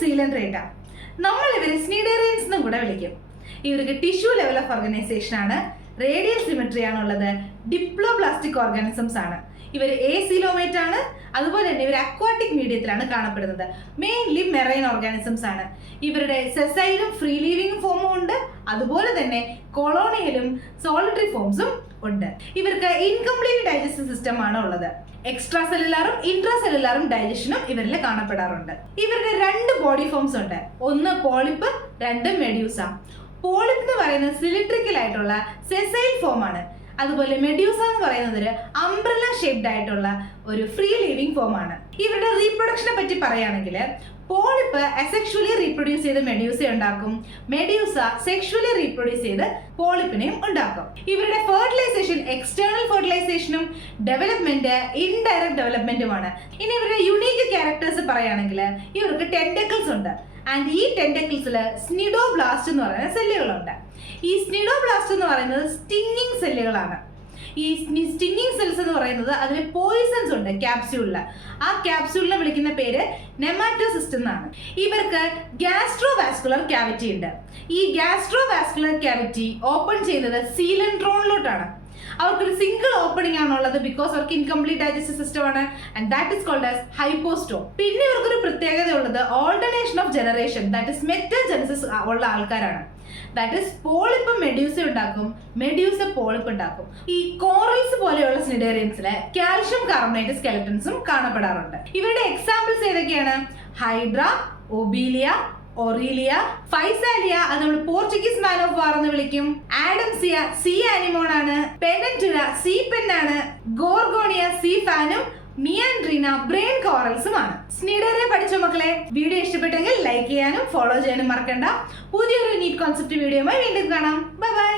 Coelenterata. നമ്മൾ ഇവരെ സ്നിഡേറിയൻസ് എന്നും കൂടെ വിളിക്കും. ഇവർക്ക് ടിഷ്യൂ ലെവൽ ഓഫ് ഓർഗനൈസേഷൻ ആണ്, റേഡിയൽ സിമെട്രി ആണുള്ളത്, ഡിപ്ലോബ്ലാസ്റ്റിക് ഓർഗാനിസംസ് ആണ്. ഇവർ ഏസിലോമേറ്റ് ആണ്. അതുപോലെ തന്നെ ഇവർ അക്വാട്ടിക് മീഡിയത്തിലാണ് കാണപ്പെടുന്നത്. മെയിൻലി മെറൈൻ ഓർഗാനിസംസ് ആണ്. ഇവരുടെ സെസൈലും ഫ്രീ ലീവിംഗ് ഫോമും ഉണ്ട്, അതുപോലെ തന്നെ കൊളോണിയലും സോളിറ്ററി ഫോംസും ഉണ്ട്. ഇവർക്ക് ഇൻകംപ്ലീറ്റ് ഡൈജസ്റ്റീവ് സിസ്റ്റം ആണ് ഉള്ളത്. എക്സ്ട്രാ സെല്ലുലാറും ഇൻട്രാ സെല്ലുലാറും ഡൈജഷനും ഇവരിൽ കാണപ്പെടാറുണ്ട്. ഇവരുടെ രണ്ട് ബോഡി ഫോംസ് ഉണ്ട്. ഒന്ന് പോളിപ്പ്, രണ്ട് മെഡ്യൂസ. പോളിപ്പ് എന്ന് പറയുന്നത് സിലിണ്ട്രിക്കൽ ആയിട്ടുള്ള സെസൈൽ ഫോം ആണ്. അതുപോലെ മെഡ്യൂസ എന്ന് പറയുന്നത് അംബ്രല ഷേപ്ഡ് ആയിട്ടുള്ള ഒരു ഫ്രീ ലിവിംഗ് ഫോം ആണ്. ഇവരുടെ റീപ്രൊഡക്ഷനെ പറ്റി പറയുകയാണെങ്കിൽ പോളിപ്പ് അസെക്ഷുവലി റീപ്രൊഡ്യൂസ് ചെയ്ത് മെഡ്യൂസ ഉണ്ടാക്കും, മെഡ്യൂസ സെക്ഷുവലി റീപ്രൊഡ്യൂസ് ചെയ്ത് പോളിപ്പിനെയും ഉണ്ടാക്കും. ഇവരുടെ ഫെർട്ടിലൈസേഷൻ എക്സ്റ്റേണൽ ഫെർട്ടിലൈസേഷനും ഡെവലപ്മെന്റ് ഇൻഡയറക്റ്റ് ഡെവലപ്മെന്റുമാണ്. ഇനി ഇവരുടെ യുണീക്ക് ക്യാരക്ടേഴ്സ് പറയുകയാണെങ്കിൽ ഇവർക്ക് ടെന്റക്കിൾസ് ഉണ്ട്. ആൻഡ് ഈ ടെന്റക്കിൾസിൽ സ്നിഡോബ്ലാസ്റ്റ് എന്ന് പറയുന്ന സെല്ലുകളുണ്ട്. ഈ സ്നിഡോബ്ലാസ്റ്റ് എന്ന് പറയുന്നത് സ്റ്റിങ്ങിങ് സെല്ലുകളാണ്. ഈ സ്റ്റിങ്ങിങ് സെൽസ് എന്ന് പറയുന്നത് അതിൽ പോയിസൺസ് ഉണ്ട് ക്യാപ്സ്യൂളിൽ. ആ ക്യാപ്സ്യൂളിനെ വിളിക്കുന്ന പേര് നെമാറ്റോസിസ്റ്റ് എന്നാണ്. ഇവർക്ക് ഗ്യാസ്ട്രോവാസ്കുലർ ക്യാവിറ്റി ഉണ്ട്. ഈ ഗ്യാസ്ട്രോവാസ്കുലർ ക്യാവിറ്റി ഓപ്പൺ ചെയ്യുന്നത് സീലൻട്രോണിലോട്ടാണ്. അവർക്കൊരു സിംഗിൾ ഓപ്പണിംഗ് ആണുള്ളത്, ബിക്കോസ് അവർക്ക് ഇൻകംപ്ലീറ്റ് ഡൈജസ്റ്റീവ് സിസ്റ്റം ആണ്. And that is called as hypostome. പിന്നെ ഇവർക്കൊരു പ്രത്യേകത ഉള്ളത് alternation of generation, that is metagenesis ഉള്ള ആൾക്കാരാണ്. ദാറ്റ് ഇസ് പോളിപ്പ് മെഡ്യൂസ ഉണ്ടാക്കും, മെഡ്യൂസ പോളിപ്പ് ഉണ്ടാക്കും. ഈ കോറൽസ് പോലെയുള്ള സ്നിഡേറിയൻസില് കാൽഷ്യം കാർബണേറ്റ് സ്കെലറ്റൻസും കാണപ്പെടാറുണ്ട്. ഇവരുടെ എക്സാമ്പിൾസ് ഏതൊക്കെയാണ്? ഹൈഡ്ര, ഒബീലിയ, ഒറീലിയ, ഫൈസാലിയ, അത് നമ്മൾ പോർച്ചുഗീസ് മാൻ ഓഫ് വാർ എന്ന് വിളിക്കും. ആഡംസിയ സീ ആനിമോൺ ആണ്. പെനന്റുര സീ പെൻ ആണ്. ഗോർഗോണിയ സീ ഫാനും മിയാൻഡ്രീന ബ്രെയിൻ കോറൽസും ആണ്. സ്നിഡേറിയ പഠിച്ചോ മക്കളെ? വീഡിയോ ഇഷ്ടപ്പെട്ടെങ്കിൽ ലൈക്ക് ചെയ്യാനും ഫോളോ ചെയ്യാനും മറക്കണ്ട. പുതിയൊരു നീറ്റ് കോൺസെപ്റ്റ് വീഡിയോയുമായി വീണ്ടും കാണാം. Bye bye.